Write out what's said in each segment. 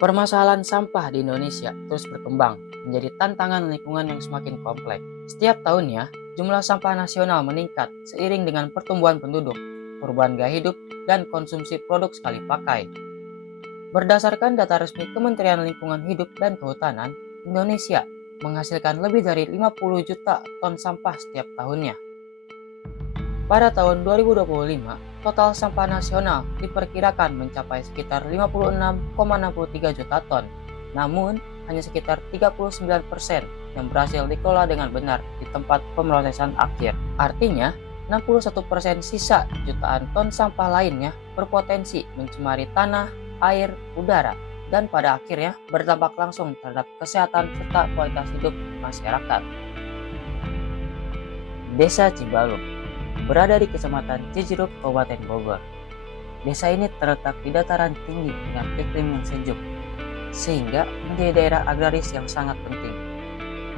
Permasalahan sampah di Indonesia terus berkembang menjadi tantangan lingkungan yang semakin kompleks. Setiap tahunnya, jumlah sampah nasional meningkat seiring dengan pertumbuhan penduduk, perubahan gaya hidup, dan konsumsi produk sekali pakai. Berdasarkan data resmi Kementerian Lingkungan Hidup dan Kehutanan, Indonesia menghasilkan lebih dari 50 juta ton sampah setiap tahunnya. Pada tahun 2025, total sampah nasional diperkirakan mencapai sekitar 56,63 juta ton. Namun, hanya sekitar 39% yang berhasil dikelola dengan benar di tempat pemrosesan akhir. Artinya, 61% sisa jutaan ton sampah lainnya berpotensi mencemari tanah, air, udara, dan pada akhirnya berdampak langsung terhadap kesehatan serta kualitas hidup masyarakat. Desa Cibalung berada di Kecamatan Cijeruk, Kabupaten Bogor. Desa ini terletak di dataran tinggi dengan iklim yang sejuk, sehingga menjadi daerah agraris yang sangat penting.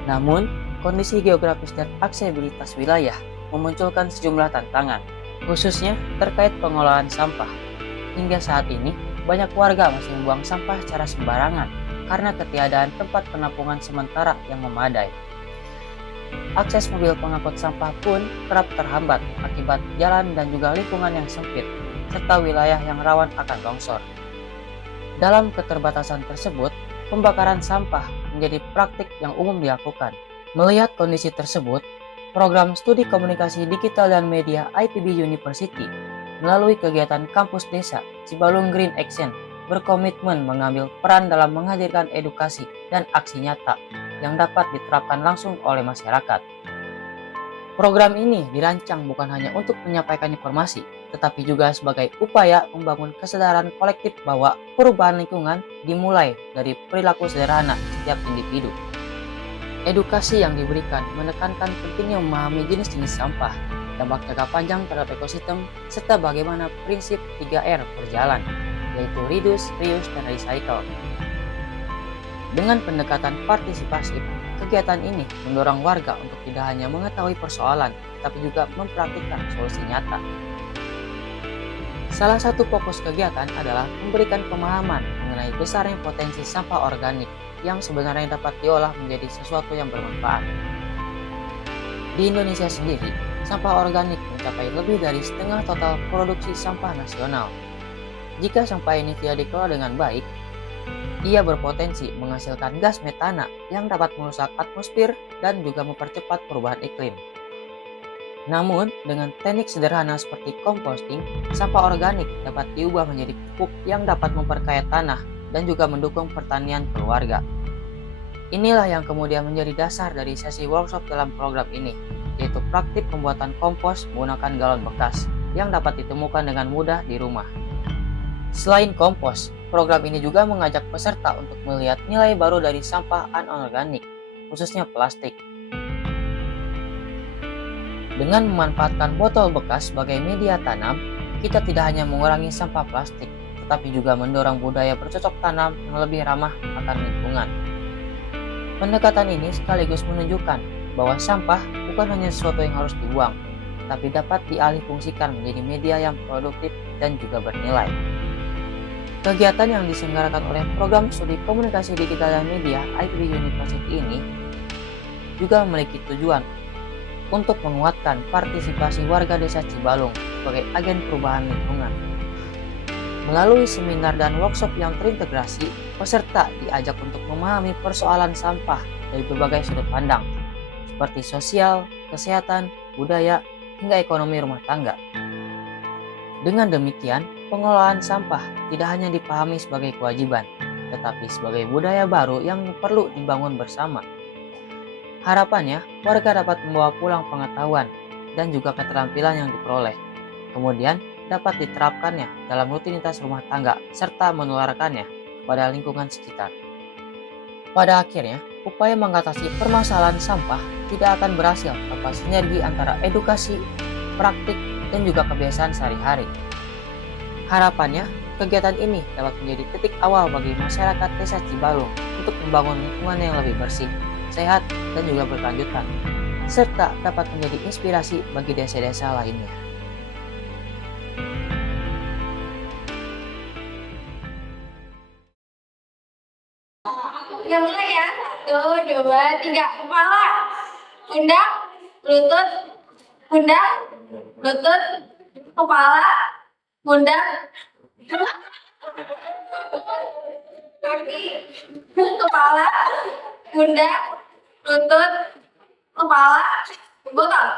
Namun, kondisi geografis dan aksesibilitas wilayah memunculkan sejumlah tantangan, khususnya terkait pengolahan sampah. Hingga saat ini, banyak warga masih membuang sampah secara sembarangan karena ketiadaan tempat penampungan sementara yang memadai. Akses mobil pengangkut sampah pun kerap terhambat akibat jalan dan juga lingkungan yang sempit, serta wilayah yang rawan akan longsor. Dalam keterbatasan tersebut, pembakaran sampah menjadi praktik yang umum dilakukan. Melihat kondisi tersebut, program studi komunikasi digital dan media IPB University melalui kegiatan kampus desa Cibalung Green Action berkomitmen mengambil peran dalam menghadirkan edukasi dan aksi nyata yang dapat diterapkan langsung oleh masyarakat. Program ini dirancang bukan hanya untuk menyampaikan informasi, tetapi juga sebagai upaya membangun kesadaran kolektif bahwa perubahan lingkungan dimulai dari perilaku sederhana setiap individu. Edukasi yang diberikan menekankan pentingnya memahami jenis-jenis sampah, dampak jangka panjang terhadap ekosistem, serta bagaimana prinsip 3R berjalan, yaitu reduce, reuse, dan recycle. Dengan pendekatan partisipasif, kegiatan ini mendorong warga untuk tidak hanya mengetahui persoalan, tapi juga mempraktikkan solusi nyata. Salah satu fokus kegiatan adalah memberikan pemahaman mengenai besarnya potensi sampah organik yang sebenarnya dapat diolah menjadi sesuatu yang bermanfaat. Di Indonesia sendiri, sampah organik mencapai lebih dari setengah total produksi sampah nasional. Jika sampah ini tidak dikelola dengan baik, ia berpotensi menghasilkan gas metana yang dapat merusak atmosfer dan juga mempercepat perubahan iklim. Namun, dengan teknik sederhana seperti composting, sampah organik dapat diubah menjadi pupuk yang dapat memperkaya tanah dan juga mendukung pertanian keluarga. Inilah yang kemudian menjadi dasar dari sesi workshop dalam program ini, yaitu praktik pembuatan kompos menggunakan galon bekas yang dapat ditemukan dengan mudah di rumah. Selain kompos, program ini juga mengajak peserta untuk melihat nilai baru dari sampah anorganik, khususnya plastik. Dengan memanfaatkan botol bekas sebagai media tanam, kita tidak hanya mengurangi sampah plastik, tetapi juga mendorong budaya bercocok tanam yang lebih ramah akan lingkungan. Pendekatan ini sekaligus menunjukkan bahwa sampah bukan hanya sesuatu yang harus dibuang, tapi dapat dialihfungsikan menjadi media yang produktif dan juga bernilai. Kegiatan yang diselenggarakan oleh program studi komunikasi digital dan media IPB University ini juga memiliki tujuan untuk menguatkan partisipasi warga desa Cibalung sebagai agen perubahan lingkungan. Melalui seminar dan workshop yang terintegrasi, peserta diajak untuk memahami persoalan sampah dari berbagai sudut pandang, seperti sosial, kesehatan, budaya, hingga ekonomi rumah tangga. Dengan demikian, pengelolaan sampah tidak hanya dipahami sebagai kewajiban, tetapi sebagai budaya baru yang perlu dibangun bersama. Harapannya, warga dapat membawa pulang pengetahuan dan juga keterampilan yang diperoleh, kemudian dapat diterapkannya dalam rutinitas rumah tangga serta menularkannya kepada lingkungan sekitar. Pada akhirnya, upaya mengatasi permasalahan sampah tidak akan berhasil tanpa sinergi antara edukasi, praktik, dan juga kebiasaan sehari-hari. Harapannya, kegiatan ini dapat menjadi titik awal bagi masyarakat desa Cibalung untuk membangun lingkungan yang lebih bersih, sehat, dan juga berkelanjutan, serta dapat menjadi inspirasi bagi desa-desa lainnya. Yang mulai ya. 1, 2, 3. Kepala, pundak, lutut, pundak, lutut, kepala, pundak, kaki, kepala, pundak, lutut, kepala, botol.